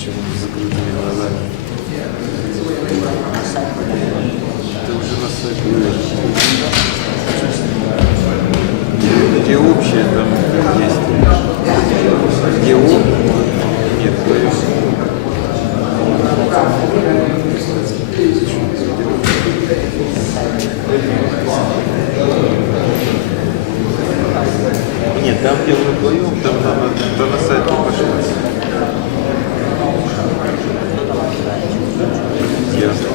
матчи будут с закрытыми глазами. Ты уже на сайте выложишь. Где общее, там есть. Где нет, нет, там где мы вдвоем, там надо на сайт пошли. Ясно.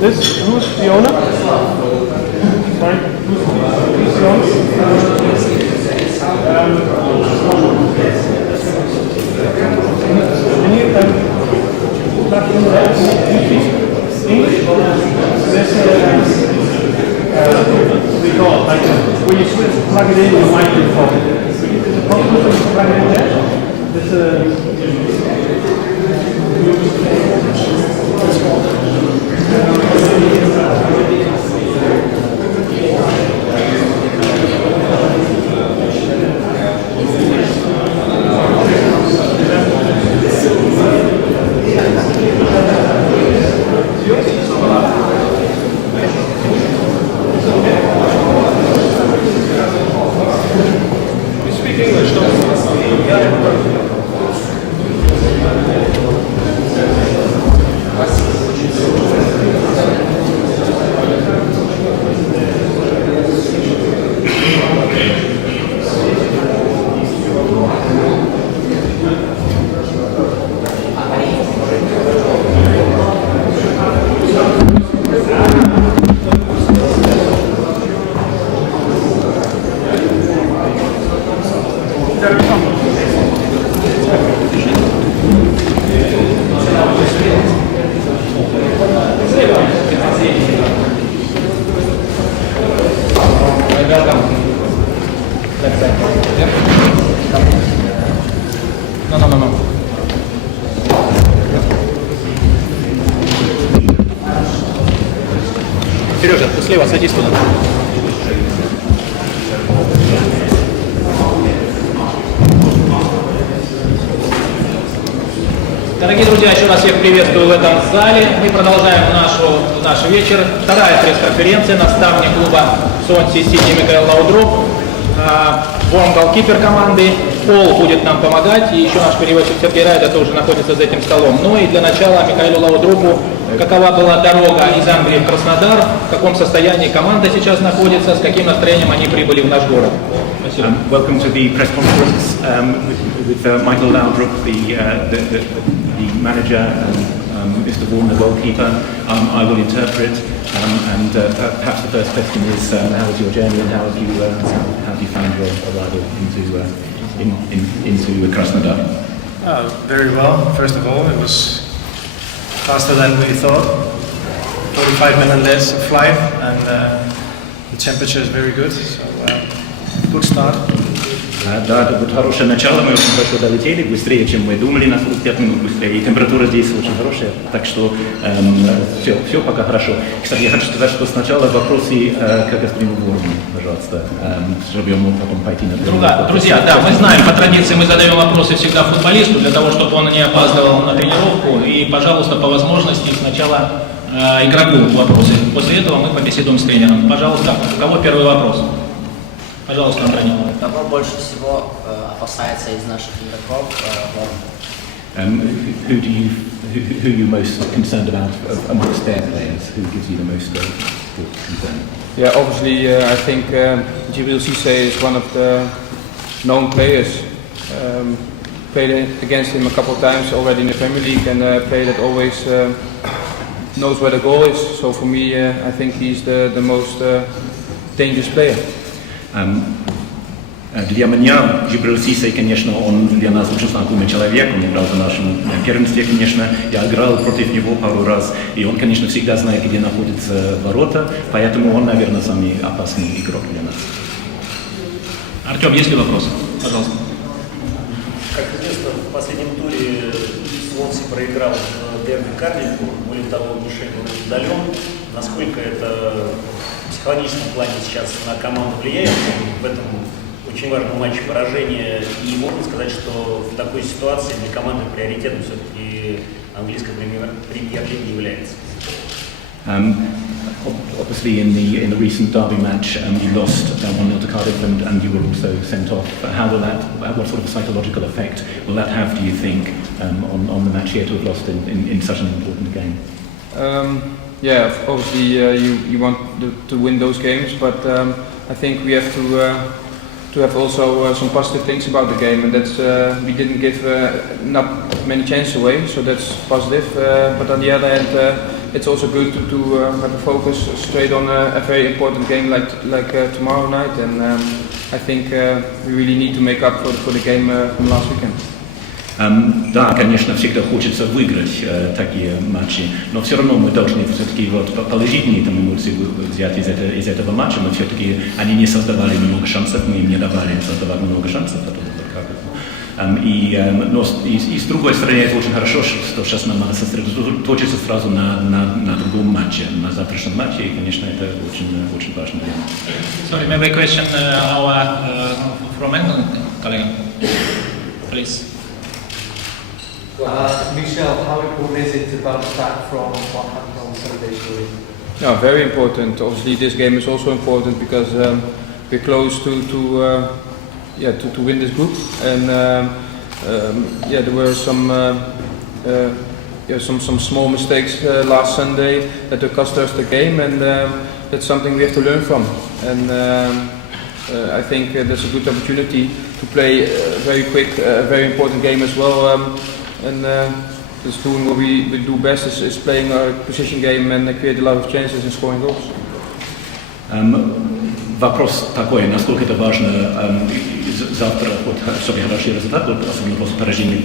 Who's the owner? Sorry, who's the owner? Can you plug in the English? There's we call it like when you plug it in the microphone. Is it possible to plug it in there? There's Сережа, ты слева, садись туда. Дорогие друзья, еще раз всех приветствую в этом зале. Мы продолжаем наш вечер. Вторая пресс-конференция. Наставник клуба Суонси Сити Микаэля Лаудрупа, голкипер команды Пол будет нам помогать, и еще наш переводчик Сергей Райда тоже находится за этим столом. Ну и для начала Микаэлю Лаудрупу, какова была дорога из Англии в Краснодар, в каком состоянии команда сейчас находится, с каким настроением они прибыли в наш город. Спасибо. Welcome to the press conference with Michael Laudrup, the manager, and Mr. Vaughan, the goalkeeper. I will interpret, and perhaps the first question is, how was your journey and how do you find your arrival into Krasnodar? Very well. First of all, it was faster than we thought. 45 minutes less flight, and the temperature is very good. So good start. Да, это будет хорошее начало, мы очень хорошо долетели, быстрее, чем мы думали, на 45 минут быстрее, и температура здесь очень хорошая, так что все пока хорошо. Кстати, я хочу сказать, что сначала вопросы к господину Ворну, пожалуйста, чтобы ему потом пойти на тренировку. Друзья, да, мы знаем, по традиции мы задаем вопросы всегда футболисту, для того, чтобы он не опаздывал на тренировку, и, пожалуйста, по возможности сначала игроку вопросы, после этого мы побеседуем с тренером. Пожалуйста, у кого первый вопрос? Пожалуйста, Антонио. Кого больше всего опасается из наших игроков? Who are you most concerned about amongst their players? Who gives you the most concern? Yeah, obviously, I think Djibril Cissé is one of the known players. Played against him a couple of times already in the Premier League, and a player that always knows where the goal is. So for me, I think he's the most dangerous player. Для меня Джибрил Сисей, конечно, он для нас очень знакомый человек, он играл в нашем первенстве, конечно, я играл против него пару раз, и он, конечно, всегда знает, где находятся ворота, поэтому он, наверное, самый опасный игрок для нас. Артем, есть ли вопросы? Пожалуйста. Как известно, в последнем туре Суонси проиграл в дерби Карлику, более того, мишень был удален. Насколько это в психологическом плане сейчас на команду влияет в этом очень важном матче поражения? И можно сказать, что в такой ситуации для команды приоритетом все-таки английская премьер-лига является? Obviously, in the recent derby match, you lost 1-0 to Cardiff, and you were also sent off. What sort of psychological effect will that have, do you think, on the match here to have lost in such an important game? Yeah, obviously you want to win those games, but I think we have to have also some positive things about the game, and that's we didn't give not many chances away, so that's positive. But on the other hand, it's also good to have a focus straight on a very important game like tomorrow night, and I think we really need to make up for the game from last weekend. Да, конечно, всегда хочется выиграть такие матчи, но все равно мы должны все-таки положительные эмоции взять из этого матча, но все-таки они не создавали много шансов, мы им не давали создавать много шансов. Но с другой стороны, это очень хорошо, что сейчас нам надо сосредоточиться сразу на другом матче, на завтрашнем матче, и, конечно, это очень важно для нас. Sorry, maybe a question from England, colleague. Please. Michel, how important is it to bounce back from what happened on Sunday? No, very important. Obviously, this game is also important because we're close to win this group, and there were some small mistakes last Sunday that cost us the game, and that's something we have to learn from. And I think that's a good opportunity to play a very quick, very important game as well. And just doing what we do best is playing our position game and create a lot of chances and scoring goals. Вопрос такой, насколько это важно завтра, чтобы хороший результат, особенно после поражения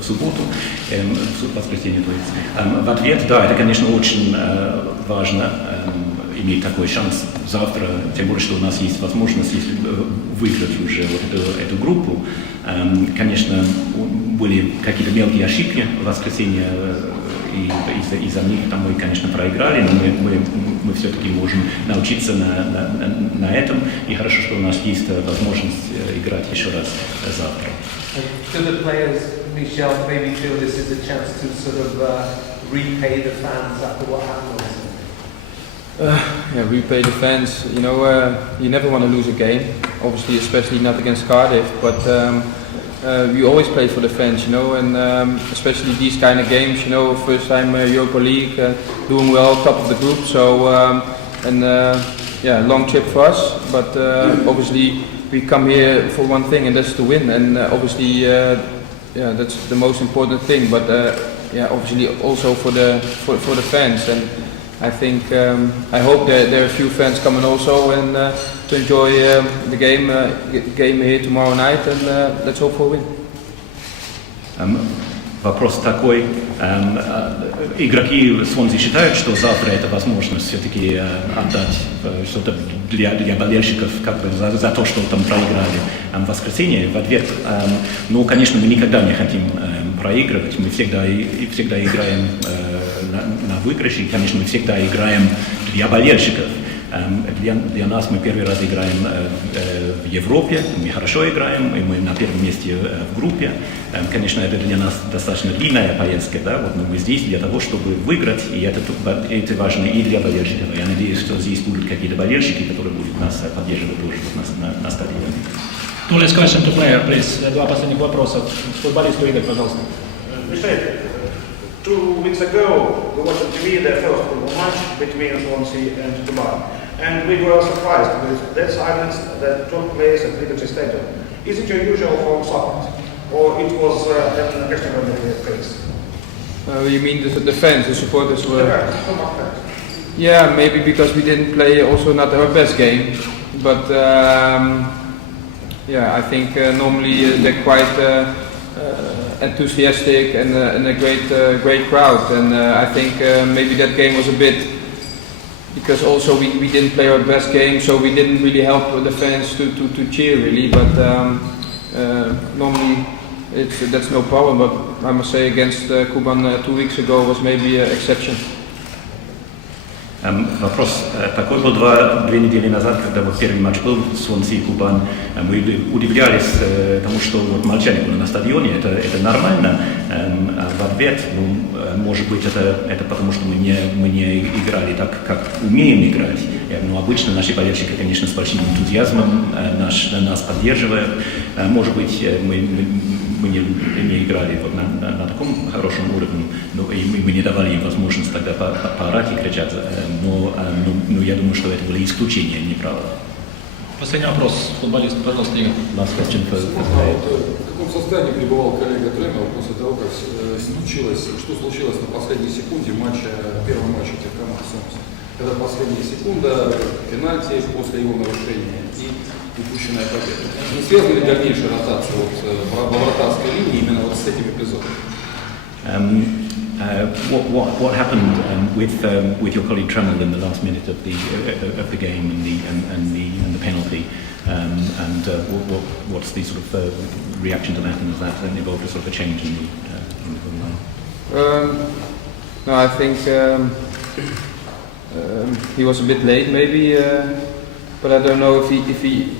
в субботу, в воскресенье, то есть. В ответ, да, это, конечно, очень важно иметь такой шанс завтра, тем более, что у нас есть возможность выиграть уже эту группу. Конечно, были какие-то мелкие ошибки в воскресенье, и из-за них там мы, конечно, проиграли, но мы все-таки можем научиться на этом, и хорошо, что у нас есть возможность играть еще раз завтра. Do the players, Michel, maybe feel this is a chance to sort of repay the fans after what happened? Yeah, we play the fans. You know, you never want to lose a game. Obviously, especially not against Cardiff. But we always play for the fans. You know, and especially these kind of games. You know, first time Europa League, doing well, top of the group. So yeah, long trip for us. But obviously, we come here for one thing, and that's to win. And obviously, yeah, that's the most important thing. But yeah, obviously also for the fans. And I think I hope that there are a few fans coming also and to enjoy the game here tomorrow night, and let's hope for a win. Вопрос такой. Игроки Свонси считают, что завтра это возможность все-таки отдать что-то для болельщиков как бы за то, что там проиграли в воскресенье. В ответ, ну, конечно, мы никогда не хотим проигрывать. Мы всегда играем на выигрыше. И, конечно, мы всегда играем для болельщиков. Для нас мы первый раз играем в Европе, мы хорошо играем, и мы на первом месте в группе. Конечно, это для нас достаточно длинная поездка, да? Вот, но мы здесь для того, чтобы выиграть, и это важно и для болельщиков. Я надеюсь, что здесь будут какие-то болельщики, которые будут нас поддерживать тоже на стадионе. Two last question to player, please. Два последних вопроса. Футболисту Игорь, пожалуйста. 2 weeks ago, we watched on TV the first football match between Swansea and Kuban, and we were surprised with that silence that took place at Prematchevaya Stadion. Is it your usual home sound, or it was an extraordinary case? You mean the fans, the supporters were? Fans. Yeah, maybe because we didn't play also not our best game, but yeah, I think normally they're quite enthusiastic and a great crowd, and I think maybe that game was a bit because also we didn't play our best game, so we didn't really help the fans to cheer really, but normally that's no problem, but I must say against Kuban 2 weeks ago was maybe an exception. Вопрос такой был 2 недели назад, когда вот первый матч был в Суонси и Кубан. Мы удивлялись тому, что вот молчание было на стадионе, это нормально. А в ответ, ну, может быть, это потому, что мы не играли так, как умеем играть. Но обычно наши болельщики, конечно, с большим энтузиазмом нас поддерживают. Может быть, мы не играли вот на таком хорошем уровне, но и мы не давали им возможность тогда поорать и кричать. Но я думаю, что это было исключение, не правило. Последний вопрос, футболист, пожалуйста, Игорь. Last question for В каком состоянии пребывал коллега-тренер после того, как что случилось на последней секунде первого матча этих команд Сомса? Когда последняя секунда, пенальти после его нарушения и упущенная победа. Не связана ли дальнейшая ротация в вратарской линии именно вот с этим эпизодом? What happened with your colleague Tremel in the last minute of the game and the penalty, and what's the sort of reaction to that, and has that involved a sort of a change in the line? No, I think he was a bit late maybe, but I don't know if he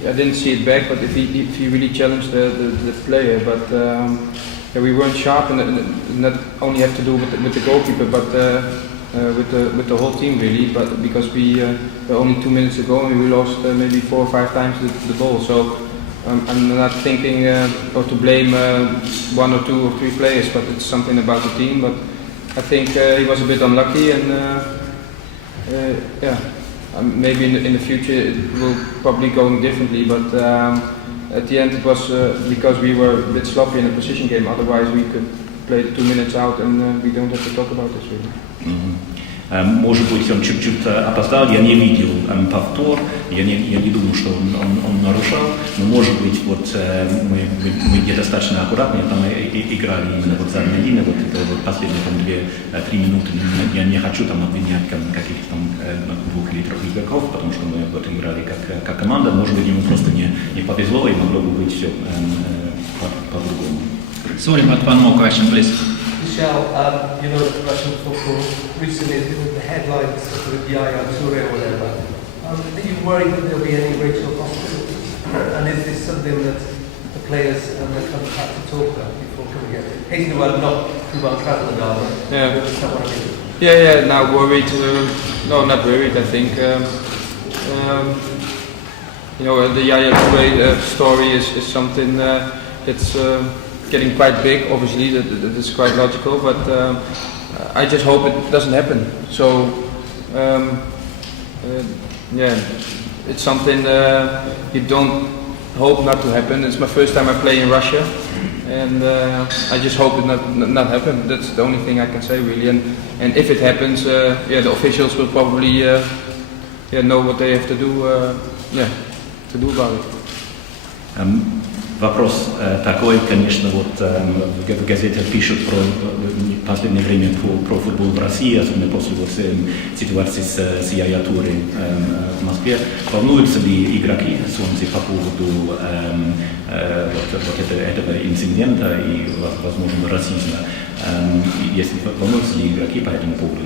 I didn't see it back, but if he really challenged the player, but. Yeah, we weren't sharp, and not only have to do with the goalkeeper, but with the whole team really. But because we were only 2 minutes ago, and we lost maybe 4 or 5 times the ball. So I'm not thinking or to blame 1 or 2 or 3 players, but it's something about the team. But I think he was a bit unlucky, and yeah, maybe in the future it will probably go differently, but. At the end it was because we were a bit sloppy in the position game, otherwise we could play 2 minutes out and we don't have to talk about this really. Может быть, он чуть-чуть опоздал, я не видел повтор, я не думаю, что он нарушал, но может быть, вот мы недостаточно аккуратно там играли именно вот задняя линия, вот это вот последние там 2-3 минуты, я не хочу там обвинять каких-то там 2 или 3 игроков, потому что мы вот играли как команда, может быть, ему просто не повезло и могло бы быть все по-другому. Sorry, but one more question, please. Michelle, you know, Russian football recently has been with the headlines with Yaya Toure or whatever. Are you worried that there'll be any racial hostilities? And is this something that the players and the club have to talk about before coming here? Hating about not Kuban Krasnodar, but yeah. that's not what I mean. Yeah. Now worried. No, not worried. I think you know, the Yaya Toure story is something that's getting quite big. Obviously, that is quite logical, but I just hope it doesn't happen. So yeah, it's something you don't hope not to happen. It's my first time I play in Russia, and I just hope it not happen. That's the only thing I can say really. And if it happens, yeah, the officials will probably know what they have to do. To do about it. Вопрос такой, конечно, вот в газете пишут про в последнее время про футбол в России, особенно после вот ситуации с Яя Туре в Москве. Волнуются ли игроки Суонси по поводу этого инцидента и, возможно, расизма? Если волнуются ли игроки по этому поводу?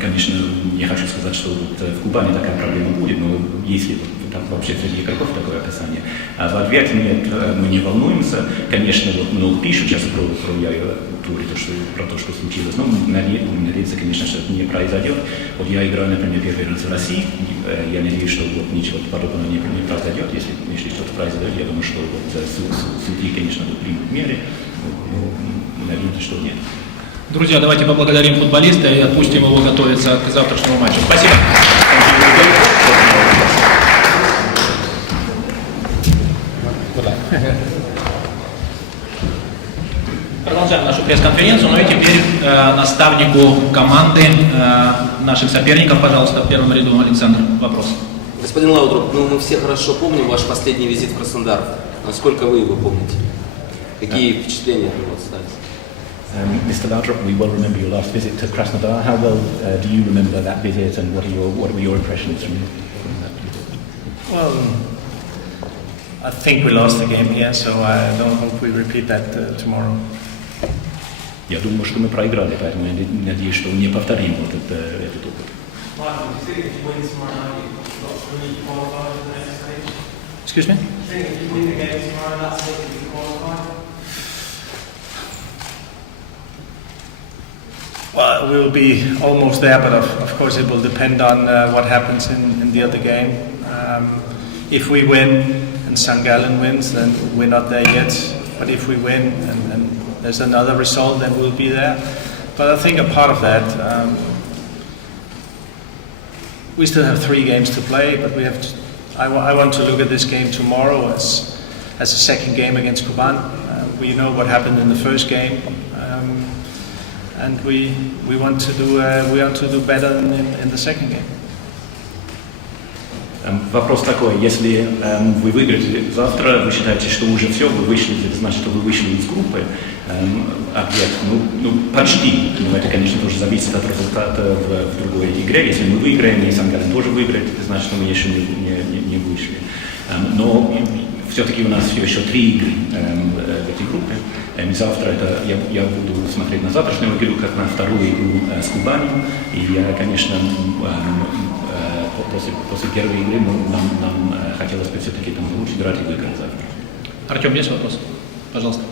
Конечно, не хочу сказать, что вот в Кубани такая проблема будет, но если там вообще среди игроков такое описание. А в ответ нет, мы не волнуемся. Конечно, вот много пишут сейчас про Яю Туре, про то, что случилось. Но надеяться, конечно, что это не произойдет. Вот я играю, например, первый раз в России. Я надеюсь, что вот ничего подобного не произойдет. Если что-то произойдет, я думаю, что вот судьи, конечно, примут меры. Надеюсь, что нет. Друзья, давайте поблагодарим футболиста и отпустим его готовиться к завтрашнему матчу. Спасибо. Продолжаем нашу пресс-конференцию, ну и теперь наставнику команды наших соперников, пожалуйста, в первом ряду Александр, вопрос. Господин Лаудруп, ну мы все хорошо помним ваш последний визит в Краснодар. Насколько вы его помните? Какие впечатления от него остались? Mr. Laudrup, we well remember your last visit to Krasnodar. How well do you remember that visit, and what were your impressions from that visit? Well, I think we lost the game here, so I don't hope we repeat that tomorrow. Я думаю, что мы проиграли, поэтому я надеюсь, что не повторим вот этот опыт. Excuse me? Well, we'll be almost there, but of course it will depend on what happens in the other game. If we win and St. Gallen wins, then we're not there yet. But if we win and there's another result, then we'll be there. But I think a part of that, we still have 3 games to play, but we have to, I want to look at this game tomorrow as a second game against Kuban. We know what happened in the first game, and we want to do better in the second game. Вопрос такой, если вы выиграете завтра, вы считаете, что уже все, вы вышли, это значит, что вы вышли из группы, ответ, почти, но это, конечно, тоже зависит от результата в другой игре. Если мы выиграем, и Сан-Гален тоже выиграет, это значит, что мы еще не вышли. Но все-таки у нас все еще 3 игры в этой группе. Завтра я буду смотреть на завтрашнюю игру, как на вторую игру с Кубанью, и я, конечно, после первой игры нам хотелось бы все-таки там лучше играть и выиграть завтра. Артем, есть вопрос? Пожалуйста.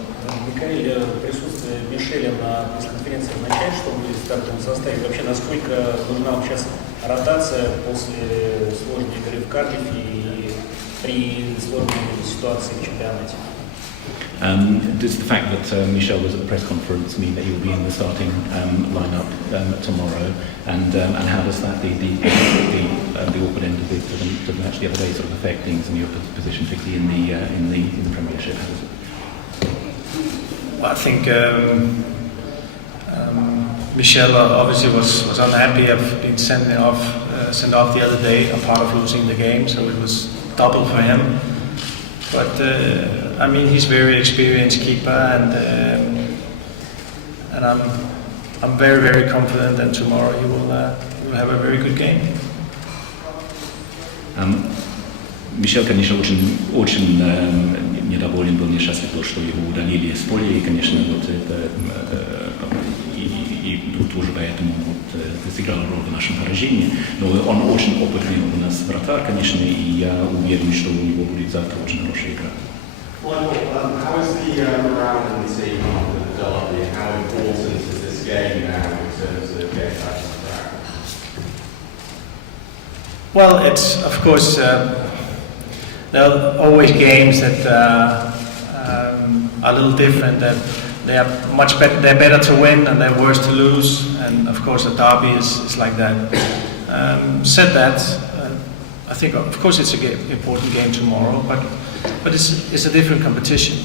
Микаэля, присутствие Мишеля на пресс-конференции означает, что будет в стартовом составе? Вообще, насколько нужна вам сейчас ротация после сложной игры в Кардифе и при сложной ситуации в чемпионате? Does the fact that Michel was at the press conference mean that he'll be in the starting lineup tomorrow? And how does that the awkward end of the match the other day sort of affect things in your position, particularly in the Premiership? How does it? Well, I think Michel obviously was unhappy of being sent off the other day, a part of losing the game, so it was double for him. But I mean, he's a very experienced keeper, and I'm very, very confident that tomorrow he will have a very good game. Мишель, конечно, очень недоволен был, несчастлив, что его удалили из поля, и, конечно, вот это и тоже поэтому вот сыграл роль в нашем поражении. Но он очень опытный у нас вратарь, конечно, и я уверен, что у него будет завтра очень хорошая игра. How is the morale in the team after the derby? How important is this game now in terms of getting back? Well, it's of course there are always games that are a little different. That they are much better. They're better to win and they're worse to lose. And of course, a derby is like that. Said that, I think of course it's an important game tomorrow, but it's a different competition.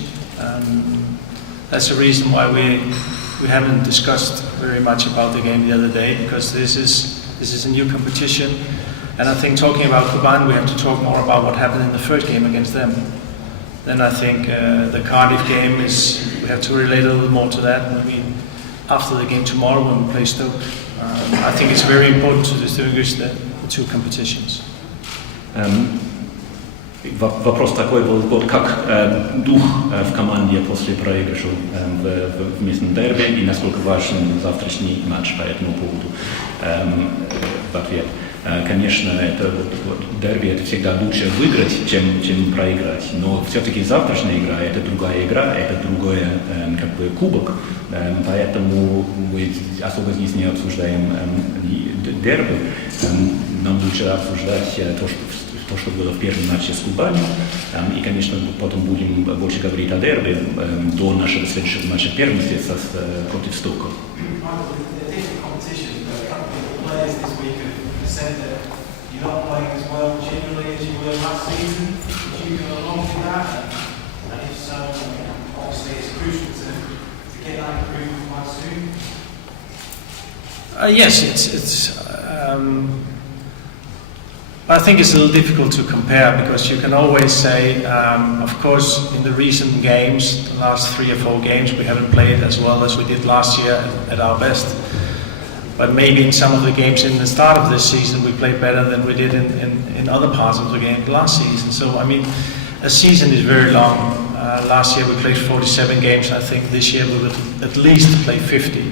That's the reason why we haven't discussed very much about the game the other day, because this is a new competition. And I think talking about Kuban, we have to talk more about what happened in the first game against them. Then I think the Cardiff game we have to relate a little more to that after the game tomorrow when we play Stoke. I think it's very important to distinguish the two competitions. Вопрос такой был, вот как дух в команде после проигрыша в местном дерби и насколько важен завтрашний матч по этому поводу. В ответ. Конечно, это дерби это всегда лучше выиграть, чем проиграть. Но все-таки завтрашняя игра это другая игра, это другой как бы кубок. Поэтому мы особо здесь не обсуждаем дерби. Нам лучше обсуждать то, что было в первом матче с Кубанью. И, конечно, потом будем больше говорить о дерби до нашего следующего матча в первенстве против Стока. You're not playing as well generally as you were last season. Did you go along with that? And if so, obviously it's crucial to get that improvement quite soon. Yes, I think it's a little difficult to compare because you can always say, of course, in the recent games, the last 3 or 4 games, we haven't played as well as we did last year at our best. But maybe in some of the games in the start of this season, we played better than we did in other parts of the game last season. So, I mean, a season is very long. Last year we played 47 games. I think this year we would at least play 50.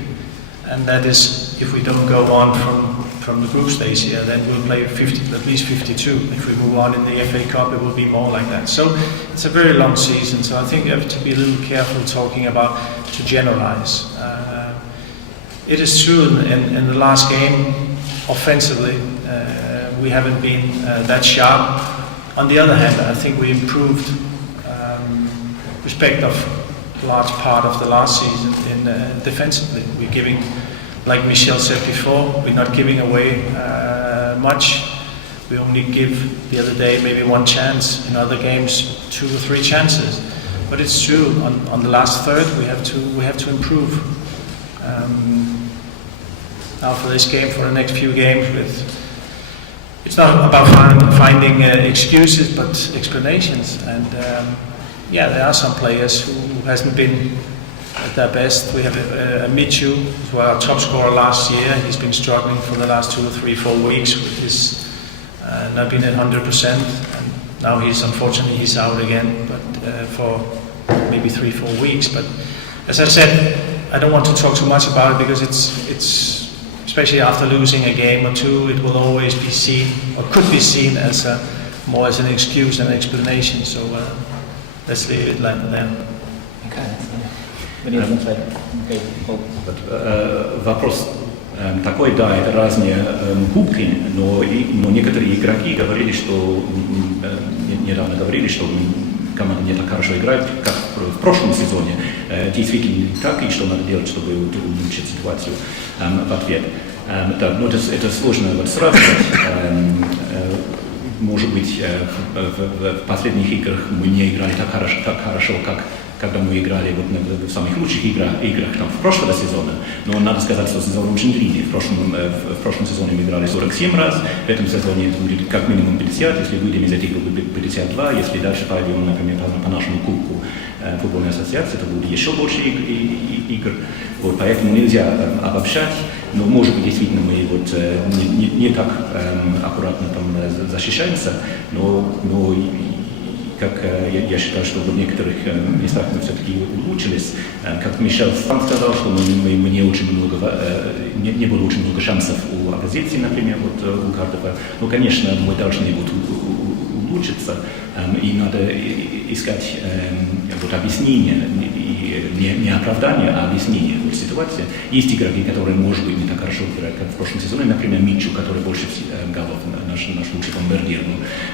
And that is, if we don't go on from the group stage here, then we'll play 50, at least 52. If we move on in the FA Cup, it will be more like that. So it's a very long season. So I think you have to be a little careful talking about, to generalize. It is true in the last game, offensively, we haven't been that sharp. On the other hand, I think we improved respect of a large part of the last season in defensively. We're giving, like Michel said before, we're not giving away much. We only give the other day maybe 1 chance. In other games, 2 or 3 chances. But it's true. On the last third, we have to improve. Now for this game, for the next few games, it's not about finding excuses, but explanations. And yeah, there are some players who hasn't been at their best. We have Michu, who was our top scorer last year. He's been struggling for the last 2 or 3, 4 weeks with his not been at 100%. And now unfortunately he's out again, but for maybe 3, 4 weeks. But as I said, I don't want to talk too much about it because it's especially after losing a game or 2, it will always be seen, or could be seen as more as an excuse and explanation. So let's leave it like that. Вопрос такой, да, это разные кубки, но некоторые игроки говорили, что недавно говорили, что команда не так хорошо играет, как в прошлом сезоне. Действительно так, и что надо делать, чтобы улучшить ситуацию в ответ. Да, но это сложно сравнивать. Может быть, в последних играх мы не играли так хорошо, как когда мы играли в самых лучших играх там, в прошлого сезона. Но надо сказать, что сезон очень длинный. В прошлом сезоне мы играли 47 раз, в этом сезоне это будет как минимум 50, если выйдем из этой группы 52, если дальше пойдем, например, по нашему кубку футбольной ассоциации, это будет еще больше игр. Вот, поэтому нельзя обобщать, но может быть действительно мы не так аккуратно там защищаемся, но как я считаю, что в некоторых местах мы все-таки улучшились. Как Мишель сам сказал, что не было очень много шансов у оппозиции, например, у Кардифа. Но, конечно, мы должны улучшиться, и надо искать объяснения, и не оправдание, а объяснение ситуации. Есть игроки, которые, может быть, не так хорошо играют, как в прошлом сезоне. Например, Митчу, который больше голов, наш лучший бомбардир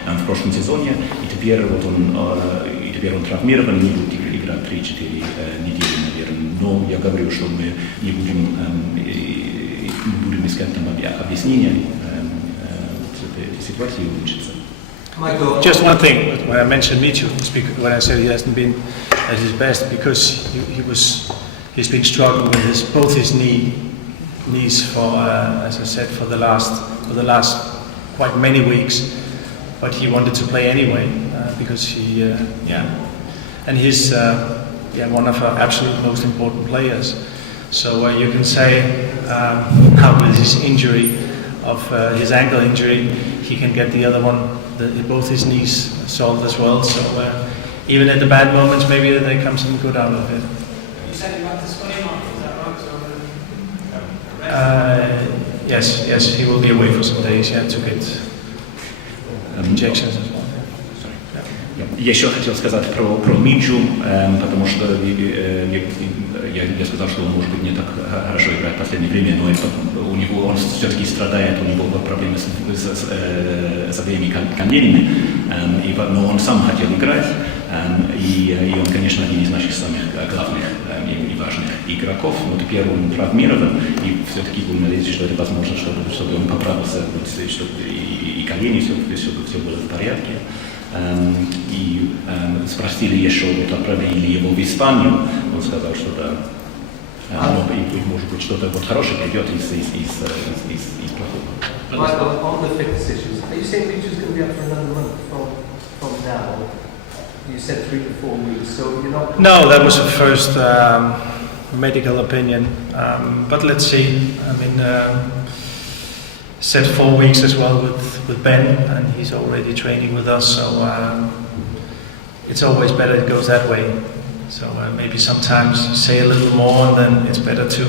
в прошлом сезоне. И теперь он травмирован, не будет играть 3-4 недели, наверное. Но я говорю, что мы не будем искать там объяснения этой ситуации и улучшиться. Just one thing, when I mentioned Michu, when I said he hasn't been at his best, because he's been struggling with both his knees for, as I said, for the last quite many weeks. But he wanted to play anyway because and he's one of our absolute most important players. So you can say now with his injury of his ankle injury, he can get the other one. Both his knees solved as well, so even at the bad moments, maybe there comes some good out of it. You said you want to swim on, is that right? Yes, he will be away for some days, to get injections as well. Я еще хотел сказать про Митчу, потому что я сказал, что он, может быть, не так хорошо играет в последнее время, но он все-таки страдает, у него проблемы с обеими коленями, но он сам хотел играть, и он, конечно, один из наших самых главных и важных игроков, но теперь он травмирован, и все-таки будем надеяться, что это возможно, чтобы он поправился, чтобы и колени, все было в порядке. И спросили еще, отправили его в Испанию, он сказал, что да, может быть, что-то хорошее придет из плохого. Michael, on the fitness issues, are you saying Mitchell's going to be up for another month from now? You said 3 to 4 weeks, so you're not... No, that was the first medical opinion, but let's see. I mean, said 4 weeks as well with Ben, and he's already training with us, so it's always better it goes that way. So maybe sometimes say a little more, and then it's better to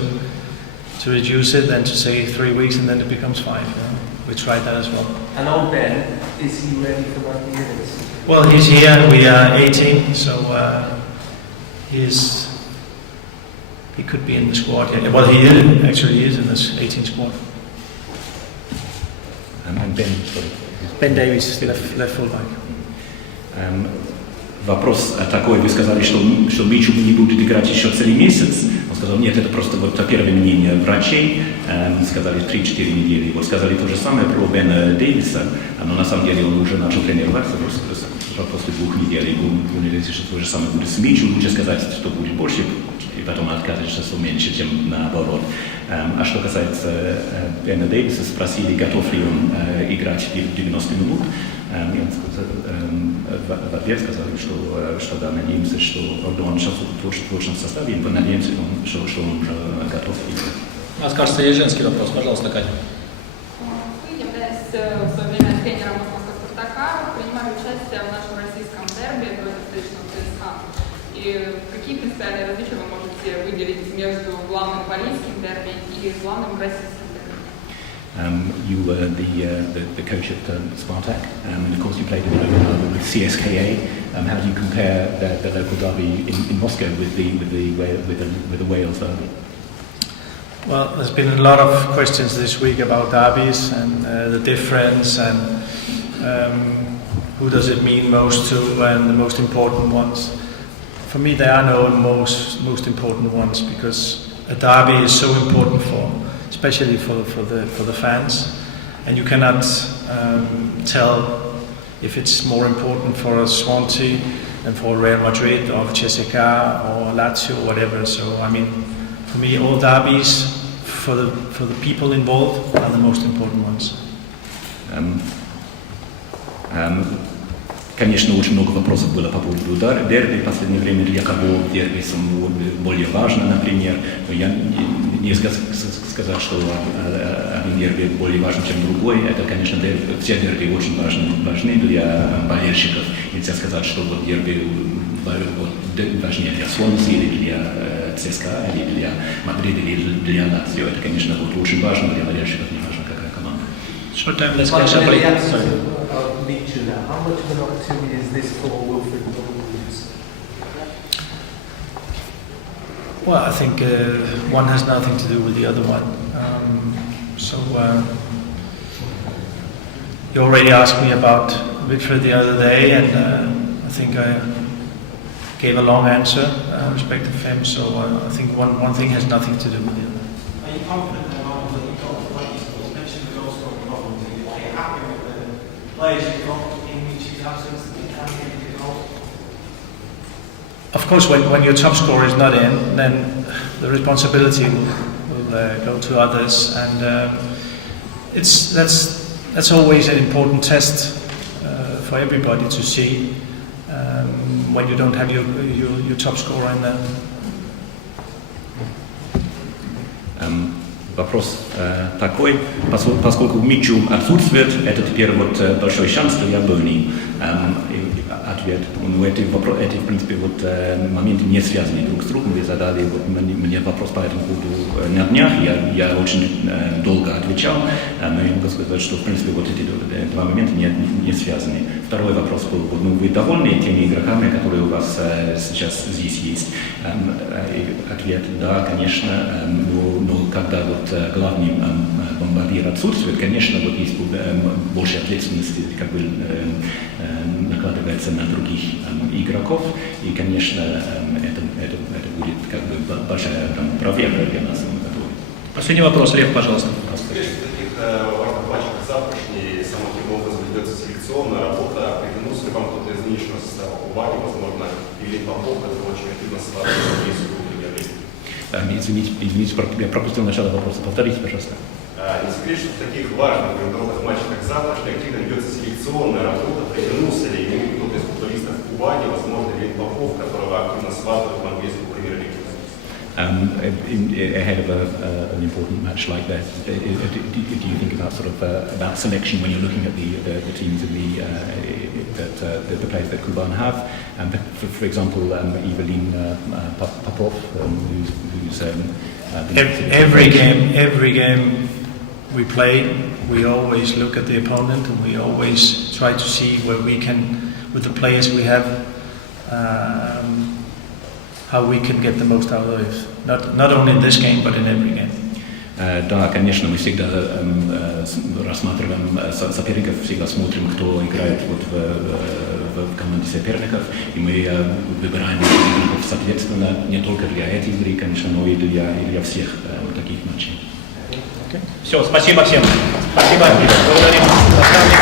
reduce it than to say 3 weeks and then it becomes 5. We tried that as well. And on Ben, is he ready for 90 minutes? Well, he's here. We are 18, so he could be in the squad. Yeah. Well, he is in this 18 squad. Ben Davies, left fullback. Вопрос такой, вы сказали, что Митчу не будет играть еще целый месяц. Он сказал, нет, это просто первое мнение врачей. Сказали 3-4 недели. Вот сказали то же самое про Бена Дэвиса, но на самом деле он уже начал тренироваться после 2 недель. И будем надеяться, что то же самое будет с Митчу. Лучше сказать, что будет больше, и потом отказываться, что меньше, чем наоборот. А что касается Бена Дэвиса, спросили, готов ли он играть 90 минут. И он в ответ сказал, что да, надеемся, что он сейчас в точном составе, и надеемся, что он уже готов играть. У нас, кажется, есть женский вопрос. Пожалуйста, Катя. Вы, являясь в свое время тренером Московского Спартака, принимали участие в нашем российском дерби против встречного ЦСКА. И какие принципиальные различия вы можете выделить между главным полийским дерби и главным российским? You were the coach at Spartak, and of course you played with CSKA. How do you compare the local derby in Moscow with the Wales derby? Well, there's been a lot of questions this week about derbies and the difference and who does it mean most to and the most important ones. For me, there are no most important ones because a derby is so important especially for the fans, and you cannot tell if it's more important for a Swansea than for Real Madrid or CSKA or Lazio or whatever. So I mean, for me, all derbies for the people involved are the most important ones. Конечно, очень много вопросов было по поводу дерби в последнее время, для кого дерби более важно, например. Но я не сказал, что один дерби более важен, чем другой. Это, конечно, все дерби очень важны для болельщиков. Нельзя сказать, что дерби важнее для Суонси или для ЦСКА, или для Мадрида, или для Лацио. Это, конечно, очень важно для болельщиков, не важно, какая команда. Short time, let's catch up. How much of an opportunity is this for Wilfred Williams? Well, I think one has nothing to do with the other one. You already asked me about Richard the other day, and I think I gave a long answer respective of him. So I think one thing has nothing to do with the other. Are you confident that you've got the players? You mentioned the goal scoring problem. Are you happy with the players you've got in each absence that you can get the goals? Of course, when your top scorer is not in, then the responsibility will go to others, and that's always an important test for everybody to see when you don't have your top scorer in there. Вопрос такой, поскольку Митчу отсутствует, это теперь вот большой шанс для Берни. Ответ. Но эти, в принципе, вот моменты не связаны друг с другом. Вы задали мне вопрос по этому поводу на днях. Я очень долго отвечал, но я могу сказать, что, в принципе, вот эти два момента не связаны. Второй вопрос был, ну, вы довольны теми игроками, которые у вас сейчас здесь есть? Ответ, да, конечно, но когда вот главный бомбардир отсутствует, конечно, вот есть больше ответственности, как бы накладывается на других игроков, и, конечно, это будет как бы большая проверка для нас. Последний вопрос, Лев, пожалуйста. В таких важных матчах, как завтрашний, самым каким образом ведется селекционная работа, приглянулся ли вам кто-то из нынешнего состава Кубани, возможно, или Попов, который очень активно связан с английскую премьер-лигу? Извините, я пропустил начало вопроса. Повторите, пожалуйста. Не секрет, что в таких важных международных матчах, как завтрашний, активно ведется селекционная работа, приглянулся ли кто-то из футболистов Кубани, возможно, или Попов, которого активно сватывают в английскую премьер-лигу? Ahead of an important match like that, do you think about sort of about selection when you're looking at the teams and the players that Kuban have? For example, Evelyn Popov, who's every game we play, we always look at the opponent and we always try to see where we can, with the players we have, how we can get the most out of it. Not only in this game, but in every game. Да, конечно, мы всегда рассматриваем соперников, всегда смотрим, кто играет вот в команде соперников, и мы выбираем игроков соответственно не только для этой игры, конечно, но и для всех таких матчей. Okay. Все, спасибо всем. Спасибо. Благодарим наставника.